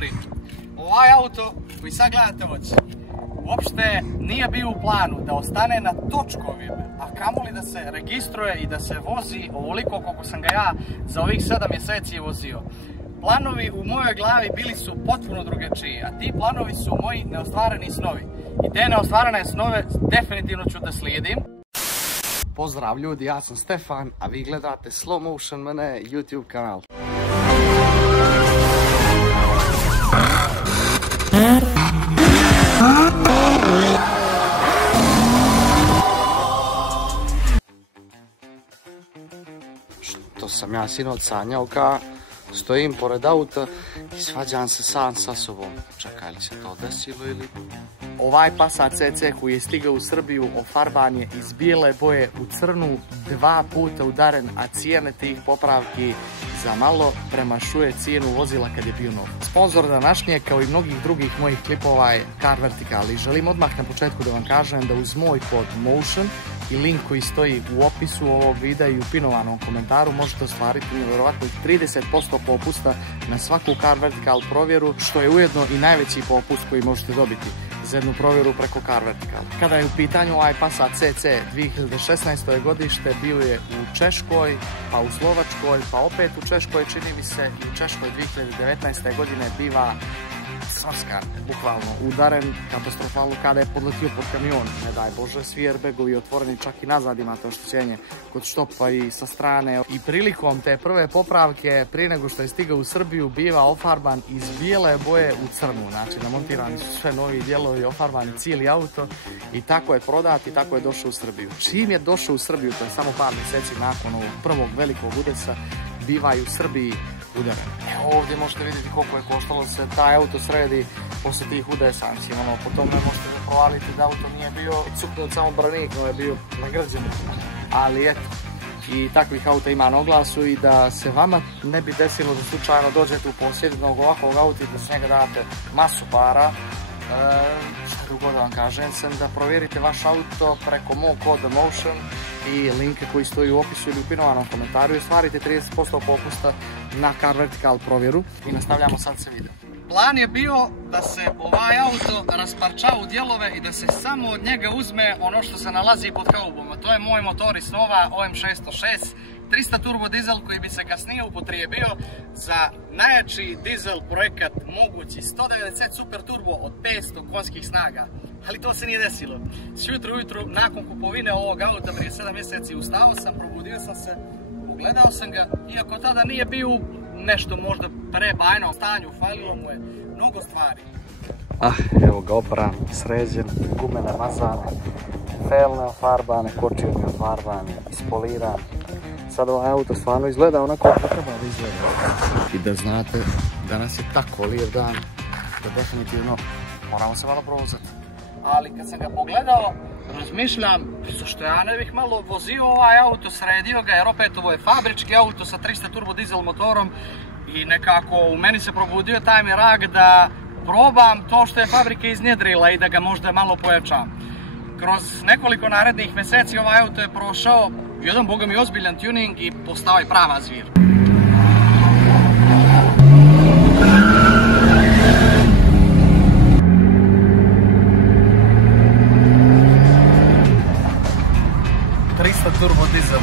priču. Ovaj auto koji sad gledate ovdje, uopšte nije bio u planu da ostane na točkovima, a kamoli da se registruje i da se vozi ovoliko koliko sam ga ja za ovih 7 mjeseci vozio. Planovi u mojoj glavi bili su potpuno drugačiji, a ti planovi su moji neostvareni snovi. I te neostvarene snove definitivno ću da slijedim. Pozdrav ljudi, ja sam Stefan, a vi gledate Slow Motion Mene YouTube kanal. Što sam ja sinoć sanjao ka stojim pored auta i svađam se sam sa sobom. Čekaj, li se to desilo ili... Ovaj Passat CC koji je stigao u Srbiju ofarban je iz bijele boje u crnu, 2 puta udaren, a cijene tih popravki za malo premašuje cijenu vozila kad je bio nov. Sponzor današnje, kao i mnogih drugih mojih klipova, je Car Vertical i želim odmah na početku da vam kažem da uz moj kod MOTION i link koji stoji u opisu ovog videa i u pinovanom komentaru možete ostvariti nevjerovatno 30% popusta na svaku Car Vertical provjeru, što je ujedno i najveći popust koji možete dobiti za jednu provjeru preko Car Vertical. Kada je u pitanju ovaj Passat CC 2016. godište, bio je u Češkoj, pa u Slovačkoj, pa opet u Češkoj, čini mi se, i u Češkoj 2019. godine biva srskan, bukvalno udaren katastrofalno kada je podletio pod kamion. Ne daj Bože, svi airbagovi otvoreni, čak i nazad imate oštećenje kod štopa i sa strane. I prilikom te prve popravke, prije nego što je stigao u Srbiju, biva ofarban iz bijele boje u crnu. Znači, namontirani su sve novi dijelovi, ofarban cijeli auto i tako je prodat i tako je došao u Srbiju. Čim je došao u Srbiju, to je samo par mjeseci nakon ovog prvog velikog udesa, biva i u Srbiji udaren. Evo ovdje možete vidjeti koliko je koštalo se taj auto sredi posle tih udesa. Po tome možete da provaliti da auto nije bio cupnut samo branik, no je bio nagrađen. Ali eto, i takvih auta ima na oglasu i da se vama ne bi desilo da slučajno dođete u posjed ovakvog auta i da s njega date masu para. Šta drugo da vam kažem, sam da provjerite vaš auto preko mog koda MOTION i linke koji stoji u opisu ili u pinovanom komentaru i ostvarite 30% popusta na Car Vertical provjeru i nastavljamo sad se video. Plan je bio da se ovaj auto rasparča u dijelove i da se samo od njega uzme ono što se nalazi pod kaubom, a to je moj motor iz snova OM606 300 turbo dizel koji bi se kasnije upotrijebio za najjači dizel projekat mogući, 190 super turbo od 500 konjskih snaga. Ali to se nije desilo. Sjutro ujutru, nakon kupovine ovog auta prije 7 mjeseci, ustao sam, probudio sam se, ugledao sam ga, iako tada nije bio nešto možda prebajno stanju, falilo mu je mnogo stvari. Evo ga opran, sređen, gume namazane, felne ofarbane, kočiovi ofarbane, ispoliran. Sad ovaj auto stvarno izgleda onako kako treba da izgleda. I da znate, danas je tako lijep dan da definitivno moramo se malo provozati. Ali kad sam ga pogledao, razmišljam zašto ja ne bih malo vozio ovaj auto, sredio ga jer opet ovo je fabrički auto sa 300 turbo dizel motorom i nekako u meni se probudio taj mirag da probam to što je fabrika iznjedrila i da ga možda malo pojačam. Kroz nekoliko narednih mjeseci ovaj auto je prošao jedan boga mi ozbiljan tuning i postao je prava zvir. Turbo dizel.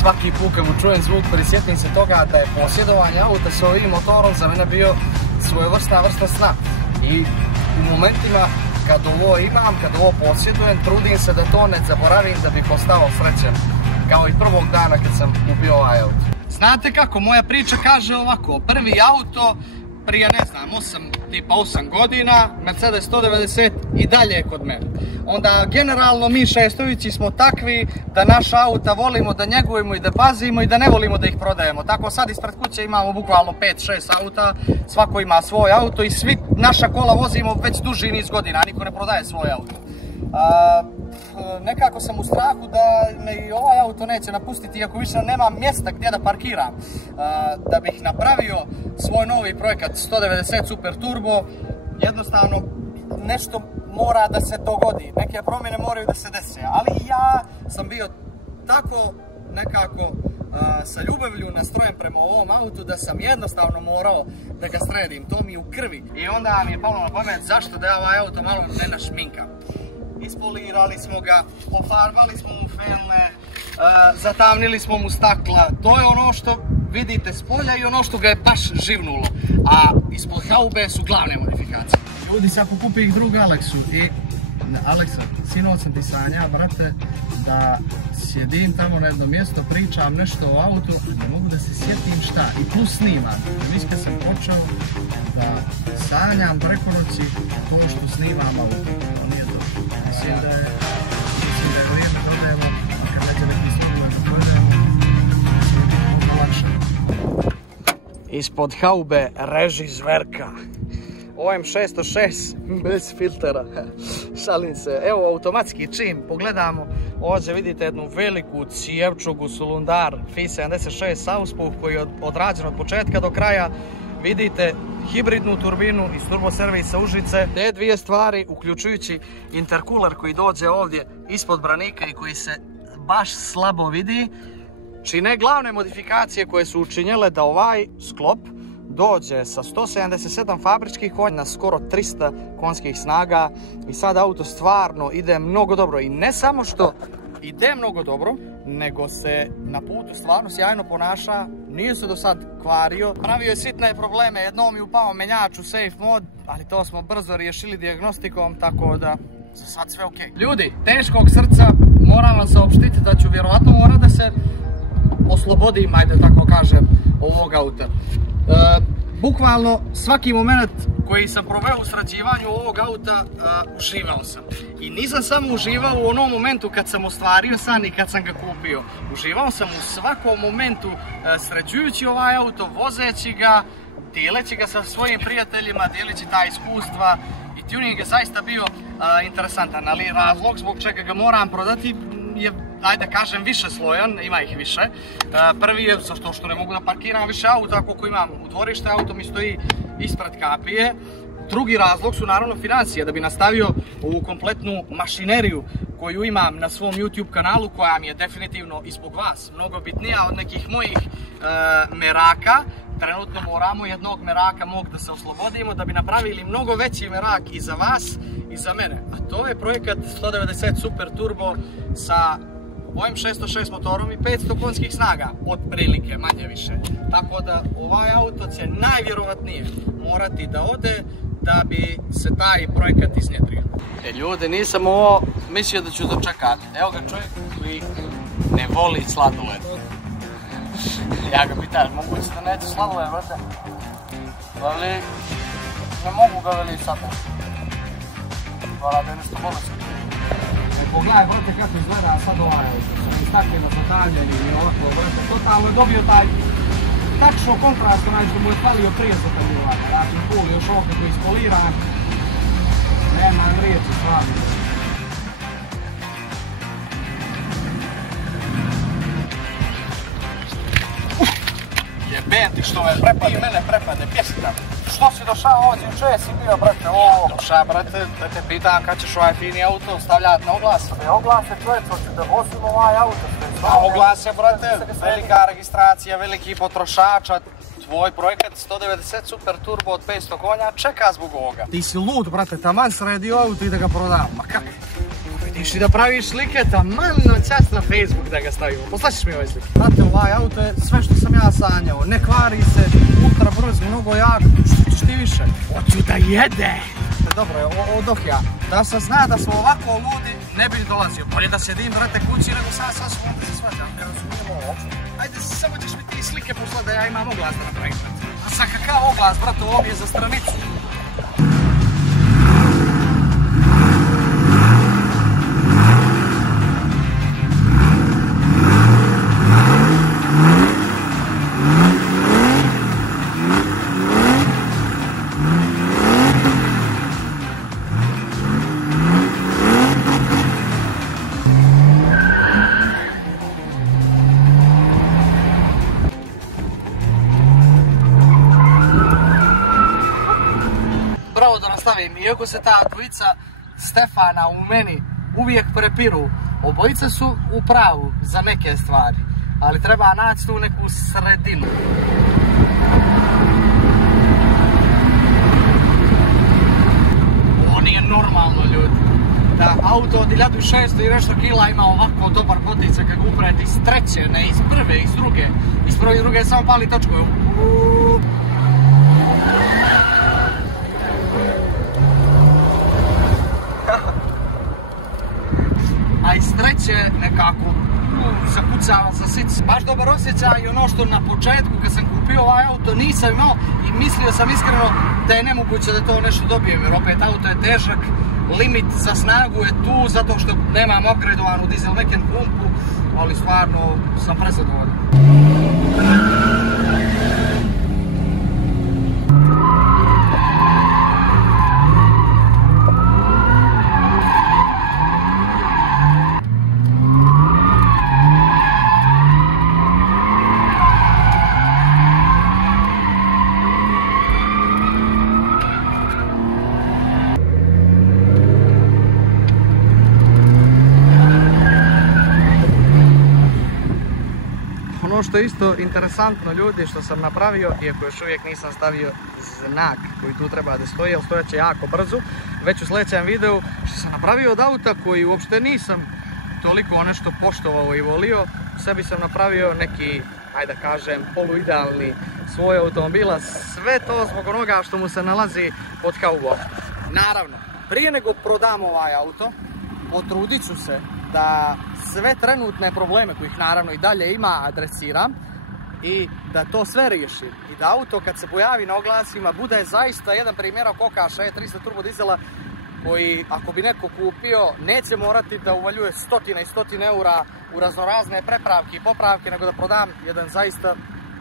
Svaki put kad mu čujem zvuk, prisjetim se toga da je posjedovanje auta s ovim motorom za mene bio svojevrsna vrsta sna. I u momentima kad ovo imam, kad ovo posjedujem, trudim se da to ne zaboravim da bi postao srećan. Kao i prvog dana kad sam kupio ovaj auto. Znate kako, moja priča kaže ovako, prvi auto prije ne znam, 8 godina, Mercedes 190 i dalje je kod mene. Onda generalno mi šestovići smo takvi da naša auta volimo da njegujemo i da pazimo i da ne volimo da ih prodajemo. Tako sad ispred kuće imamo bukvalno 5-6 auta, svako ima svoj auto i svi naša kola vozimo već duži niz godina, niko ne prodaje svoj auto. Nekako sam u strahu da me i ovaj auto neće napustiti iako više nemam mjesta gdje da parkiram. Da bih napravio svoj novi projekat 190 super turbo, jednostavno nešto mora da se dogodi, neke promjene moraju da se dese, ali ja sam bio tako nekako sa ljubavlju nastrojen prema ovom autu da sam jednostavno morao da ga sredim, to mi je u krvi. I onda mi je palo na pamet zašto da ovaj auto malo ne našminkam. Ispolirali smo ga, pofarbali smo mu felne, zatamnili smo mu stakla, to je ono što vidite s polja i ono što ga je baš živnulo, a ispod haube su glavne modifikacije. Ljudi, sad pokupi ih drug Aleksu i Aleksa, sinoć sam ti sanja, brate, da sjedim tamo na jedno mjesto, pričam nešto o autu, ne mogu da se sjetim šta, i plus snimam. Mislio sam počeo da sanjam preko noći to što snimam auto, to nije to. Mislim da je vrijeme da odemo, a kad neće neki snimljivo da odemo, mislim da je mnogo lakše. Ispod haube reži zverka. OM606 bez filtera, šalim se. Evo automatski čim pogledamo, ovdje vidite jednu veliku cijevčugu Sulundar FI76 Southpaw koji je odrađen od početka do kraja. Vidite hibridnu turbinu iz turbo servisa Užice. Te dvije stvari, uključujući intercooler koji dođe ovdje ispod branika i koji se baš slabo vidi, čine glavne modifikacije koje su učinjele da ovaj sklop dođe sa 177 fabričkih konja na skoro 300 konjskih snaga i sad auto stvarno ide mnogo dobro i ne samo što ide mnogo dobro, nego se na putu stvarno sjajno ponaša, nije se do sad kvario, pravio je sitne probleme, jednom je upao menjač u safe mod, ali to smo brzo riješili dijagnostikom, tako da za sad sve ok. Ljudi, teškog srca moram vam saopštiti da ću vjerovatno morati da se oslobodim, ajde tako kažem, ovog auta. Bukvalno svaki moment koji sam proveo u sređivanju ovog auta uživao sam. I nisam samo uživao u onom momentu kad sam ostvario san i kad sam ga kupio. Uživao sam u svakom momentu sređujući ovaj auto, vozeći ga, dijeleći ga sa svojim prijateljima, dijeleći ta iskustva. I tuning je zaista bio interesantan, ali razlog zbog čega ga moram prodati je, ajde kažem, više slojan, ima ih više. Prvi je što ne mogu da parkiram više auta, koliko imam u dvorište, auto mi stoji ispred kapije. Drugi razlog su naravno financije, da bi nastavio ovu kompletnu mašineriju koju imam na svom YouTube kanalu, koja mi je definitivno i zbog vas mnogo bitnija od nekih mojih meraka. Trenutno moramo jednog meraka mog da se oslobodimo da bi napravili mnogo veći merak i za vas i za mene. A to je projekat 190 Super Turbo sa OM606 motorom i 500 konjskih snaga, od prilike, manje više. Tako da ovaj auto će najvjerovatnije morati da ode da bi se taj projekat iznjedrio. Ljudi, nisam ovo mislio da ću dočekati. Evo ga čovjek koji ne voli sladoled. Ja ga pitam, moguće da neće sladoled, brate? Ali ne mogu ga veli sada. Hvala da je nešto bolesti. Pogledaj, brate, kako izgleda sad ovaj auto. Su mi stakli na zatavljeni i ovako, brate. Totalno je dobio taj tačno kontrast, onaj što mu je falio prije zatavljivanja. Znači, pul još ovo kako je ispoliran. Nema riječi, stvarno. Jebem ti što me prepade. Ti mene prepade, pjesi tam. Što si došao ovdje, če si bio, brate, ovo? Došao, brate, da te pitam kad ćeš ovaj fini auto stavljati na oglas. Ne oglase, čovječ, hoću da vozim ovaj auto. Oglase, brate, velika registracija, veliki potrošača. Tvoj projekat 190 Super Turbo od 500 konja čeka zbog ovoga. Ti si lud, brate, taman sredio auto i da ga prodam. Ma kak? Vidiš i da praviš slike, taman na čas na Facebook da ga stavimo. Poslaćiš mi ove slike. Brate, ovaj auto je sve što sam ja sanjao. Ne kvari se, ultra brz, mnogo jak. Što ćeš ti više? Hoću da jede! Dobro je, dok ja. Da sam zna da smo ovako ludi, ne bih dolazio. Bolje da sjedim, brate, kući, nego sad sa sobom da se svađam. Ne razumijemo ovo. Ajde, samo ćeš mi ti slike poslati da ja imam oglas da napravim. A sad kakav oglas, brate, ovo je za stranicu. Pravo da nastavim, iako se ta dvojica Stefana u meni uvijek prepiru, obojica su u pravu za neke stvari. ali treba naći tu neku sredinu. Ovo nije normalno, ljudi. Da auto od 1600 i nešto kila ima ovako dobar poticaj kako upraviti iz treće, ne iz prve, iz druge. Iz prve i druge samo pali točku. A iz treće nekako zakucava sa sic. Baš dobar osjećaj i ono što na početku kad sam kupio ovaj auto nisam imao i mislio sam iskreno da je nemoguće da to nešto dobijem, jer opet auto je težak, limit za snagu je tu zato što nemam upgradeovanu dizel meken pumpu, ali stvarno sam prezadovoljan. Ono što je isto interesantno, ljudi, što sam napravio, iako još uvijek nisam stavio znak koji tu treba da stoji, ali stojat će jako brzo, već u sljedećem videu, što sam napravio od auta koji uopšte nisam toliko nešto poštovao i volio, sebi sam napravio neki, ajde da kažem, poluidealni svoj automobila, sve to zbog onoga što mu se nalazi pod kaubom. Naravno, prije nego prodam ovaj auto, potrudit ću se da sve trenutne probleme, kojih naravno i dalje ima, adresiram i da to sve riješim. I da auto kad se pojavi na oglasima bude zaista jedan primjerak Okaša E300 turbo dizela koji, ako bi neko kupio, neće morati da uvaljuje stotine i stotine eura u raznorazne prepravke i popravke, nego da prodam jedan zaista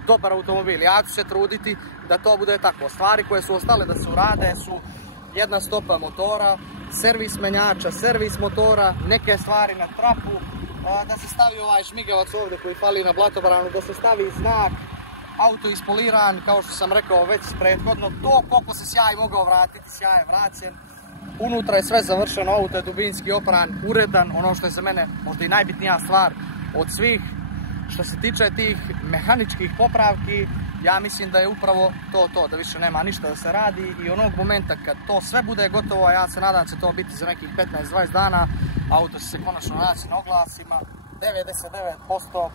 dobar automobil. Ja ću se truditi da to bude tako. Stvari koje su ostale da se urade su jedna stopa motora, servis menjača, servis motora, neke stvari na trapu, da se stavi ovaj šmigavac ovdje koji fali na blatobranu, da se stavi znak, auto ispoliran, kao što sam rekao već prethodno, to koliko se sjaj mogao vratiti, sjaj je vraćen. Unutra je sve završeno, auto je dubinski opran, uredan, ono što je za mene možda i najbitnija stvar od svih. Što se tiče tih mehaničkih popravki, ja mislim da je upravo to, da više nema ništa da se radi i onog momenta kad to sve bude gotovo, a ja se nadam da će to biti za nekih 15-20 dana, auto će se konačno naći na oglasima, 99%,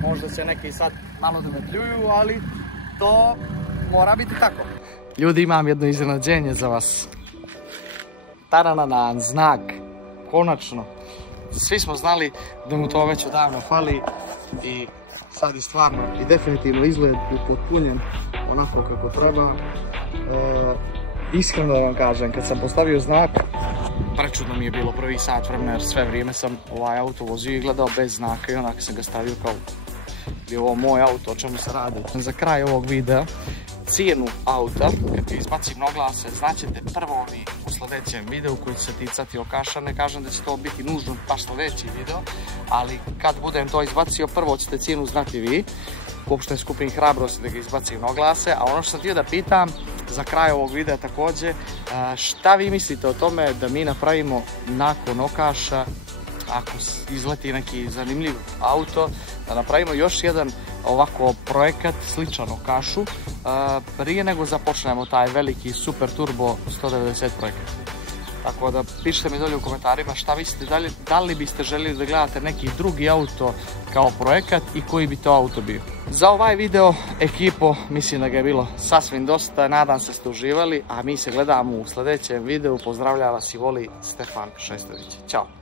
možda će neki sad malo da me pljuju, ali to mora biti tako. Ljudi, imam jedno iznenađenje za vas. Tarananan, znak, konačno. Svi smo znali da mu to već odavno fali i sad je stvarno i definitivno izgled upotpunjen onako kako treba. Iskreno da vam kažem, kad sam postavio znak, prečudno mi je bilo prvi sat vremena jer sve vrijeme sam ovaj auto vozio i gledao bez znaka i onak sam ga stavio kao je ovo moj auto, o čemu se radi. Za kraj ovog videa, cijenu auta, kad ti izbacim na oglase, znaćete prvo vi u sljedećem videu koji će se ticati Okaša. Ne kažem da će to biti nužno baš sljedeći video, ali kad budem to izbacio, prvo ćete cijenu znati vi. Uopšte skupim hrabrosti da ga izbacim na oglase, a ono što sam htio da pitam za kraj ovog videa također, šta vi mislite o tome da mi napravimo nakon Okaša, ako izleti neki zanimljiv auto, da napravimo još jedan ovako projekat sličan Okašu prije nego započnemo taj veliki super turbo 190 projekat. Tako da pišite mi dolje u komentarima šta mislite, da li biste željeli da gledate neki drugi auto kao projekat i koji bi to auto bio. Za ovaj video, ekipo, mislim da ga je bilo sasvim dosta, nadam se ste uživali, a mi se gledamo u sljedećem videu. Pozdravlja vas i voli Stefan Šestović. Ćao!